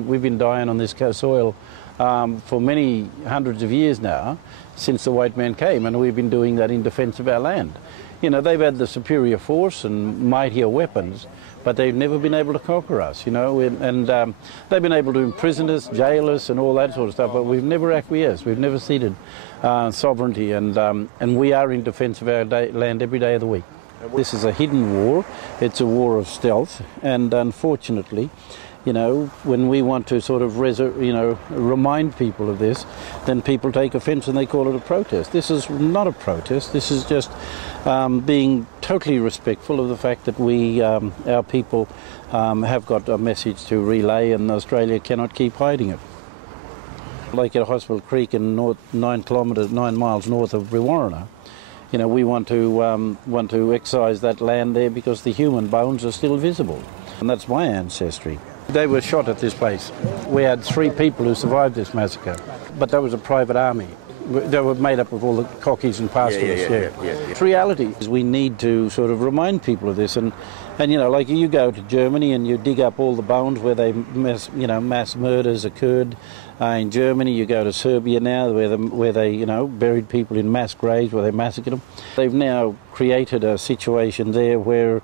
We've been dying on this soil for many hundreds of years now, since the white man came, and we've been doing that in defence of our land. You know, they've had the superior force and mightier weapons, but they've never been able to conquer us, you know, and they've been able to imprison us, jail us and all that sort of stuff, but we've never acquiesced, we've never ceded sovereignty, and we are in defence of our land every day of the week. This is a hidden war, it's a war of stealth, and unfortunately, you know, when we want to sort of remind people of this, then people take offence and they call it a protest. This is not a protest. This is just being totally respectful of the fact that we, our people, have got a message to relay, and Australia cannot keep hiding it. Like at Hospital Creek in 9 miles north of Brewarrina, you know, we want to excise that land there because the human bones are still visible, and that's my ancestry. They were shot at this place. We had 3 people who survived this massacre, but that was a private army. They were made up of all the cockies and pastoralists. The reality is we need to sort of remind people of this, and you know, like you go to Germany and you dig up all the bones where they mass murders occurred. In Germany, you go to Serbia now, where they buried people in mass graves where they massacred them. They've now created a situation there where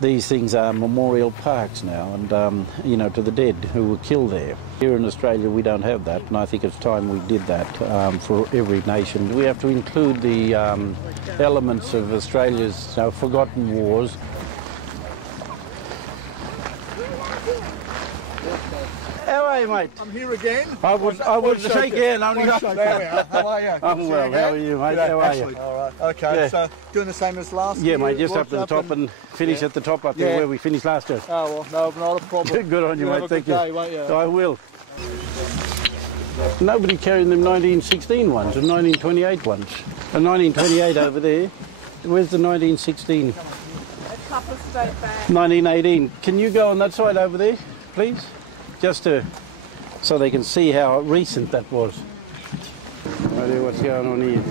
these things are memorial parks now, and you know, to the dead who were killed there. Here in Australia we don't have that, and I think it's time we did that for every nation. We have to include the elements of Australia's forgotten wars. How are you, mate? I'm here again. I would shake your hand. How are you? I'm well. How are you, mate? How are you? All right. Okay. Yeah. So doing the same as last year? Yeah, mate. Just up to the top and finish at the top up there where we finished last year. Oh well, no, not a problem. Good on you, mate. Thank you. Day, won't you? I will. Nobody carrying them 1916 ones and 1928 ones. And 1928 over there. Where's the 1916? A couple straight back. 1918. Can you go on that side over there, please? Just so they can see how recent that was. Right, what's going on here?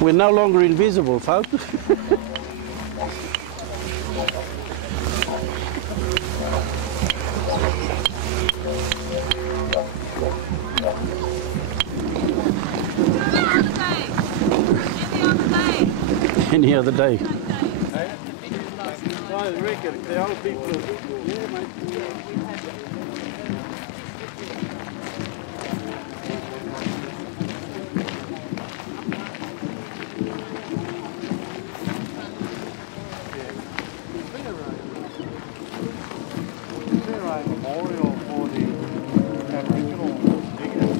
We're no longer invisible, folks. Any other day. I reckon the old people. Yeah, mate. Memorial for the Aboriginal diggers.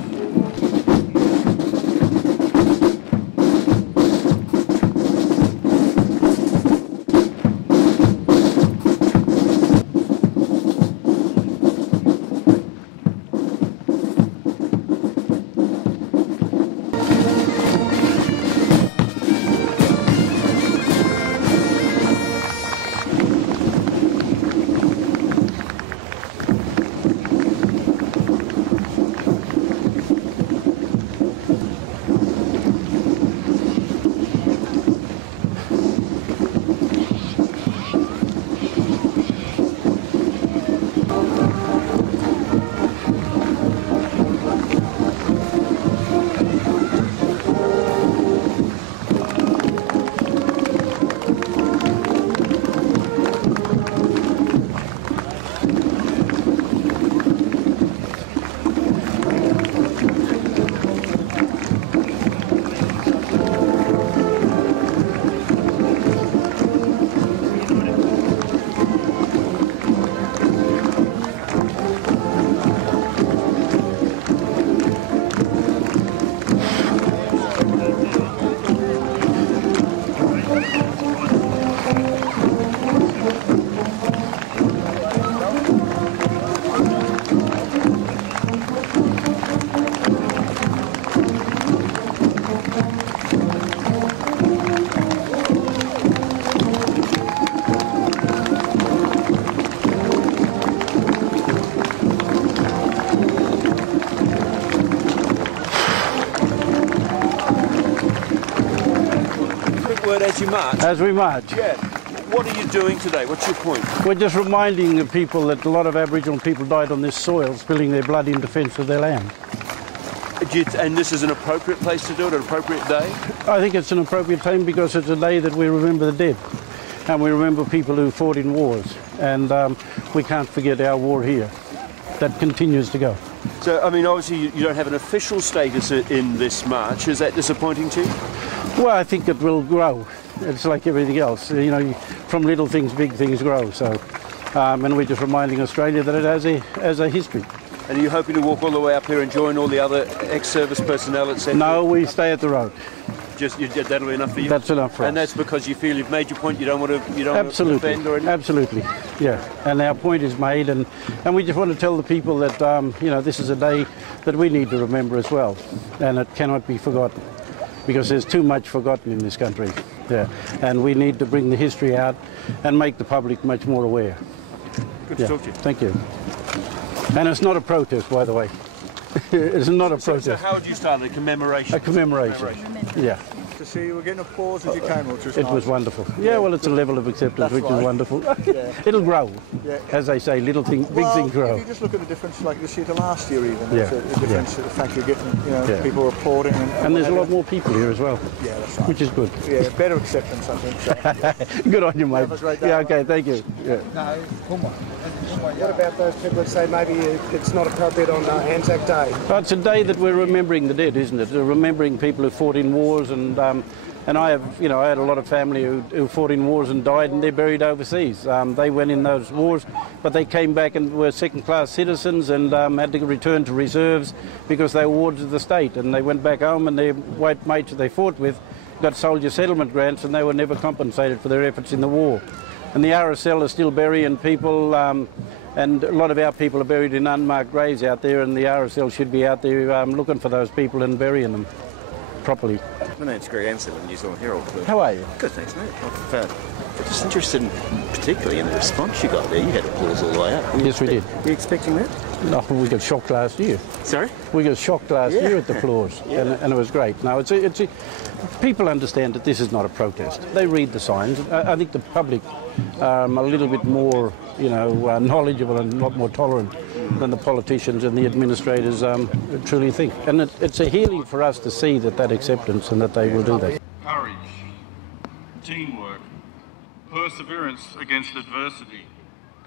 word as you march? As we march. Yeah. What are you doing today? What's your point? We're just reminding the people that a lot of Aboriginal people died on this soil, spilling their blood in defence of their land. And this is an appropriate place to do it, an appropriate day? I think it's an appropriate time because it's a day that we remember the dead. And we remember people who fought in wars. And we can't forget our war here. That continues to go. So, I mean, obviously you don't have an official status in this march. Is that disappointing to you? Well, I think it will grow. It's like everything else. You know, from little things, big things grow. So, and we're just reminding Australia that it has a history. And are you hoping to walk all the way up here and join all the other ex-service personnel, etc.? No, we stay at the road. That'll be enough for you? That's enough for us. And that's because you feel you've made your point, you don't want to Absolutely. defend or anything? Absolutely, yeah. And our point is made, and we just want to tell the people that, you know, this is a day that we need to remember as well, and it cannot be forgotten, because there's too much forgotten in this country, yeah. And we need to bring the history out and make the public much more aware. Good to talk to you. Thank you. And it's not a protest, by the way. It's not a protest. So how would you start a commemoration? A commemoration. Yeah. To see you were getting applause as you came, which was It nice. was wonderful. Yeah, well, it's a level of acceptance which is wonderful. Yeah. It'll grow. Yeah. As they say, little things, big things grow. If you just look at the difference, like this year to last year, even Yeah. there's a difference. The fact you're getting, you know, Yeah. people applauding, And there's a lot more people here as well, Yeah, that's right. which is good. Yeah, better acceptance, I think. So. Good on you, mate. Have a great day, Yeah, mate. okay, thank you. Yeah. What about those people that say maybe it's not appropriate on Anzac Day? Well, it's a day that we're remembering the dead, isn't it? Remembering people who fought in wars, and I have, you know, I had a lot of family who fought in wars and died, and they're buried overseas. They went in those wars, but they came back and were second-class citizens and had to return to reserves because they were wards of the state, and they went back home, and their white mates that they fought with got soldier settlement grants, and they were never compensated for their efforts in the war. And the RSL is still burying people, and a lot of our people are buried in unmarked graves out there, and the RSL should be out there looking for those people and burying them properly. My name's Greg Anson of the New Zealand Herald. How are you? Good, thanks, mate. I'm just interested particularly in the response you got there. You had applause all the way up. Yes, we did. Were you expecting that? No, we got shocked last year. Sorry? We got shocked last year at the applause, and it was great. No, people understand that this is not a protest. They read the signs. I think the public are a little bit more, you know, knowledgeable and a lot more tolerant than the politicians and the administrators truly think. And it's a healing for us to see that acceptance and that they will do that. Courage, teamwork, perseverance against adversity,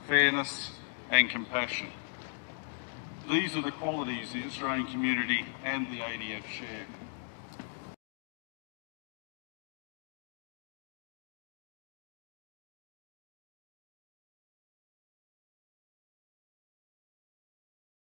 fairness and compassion. These are the qualities the Australian community and the ADF share.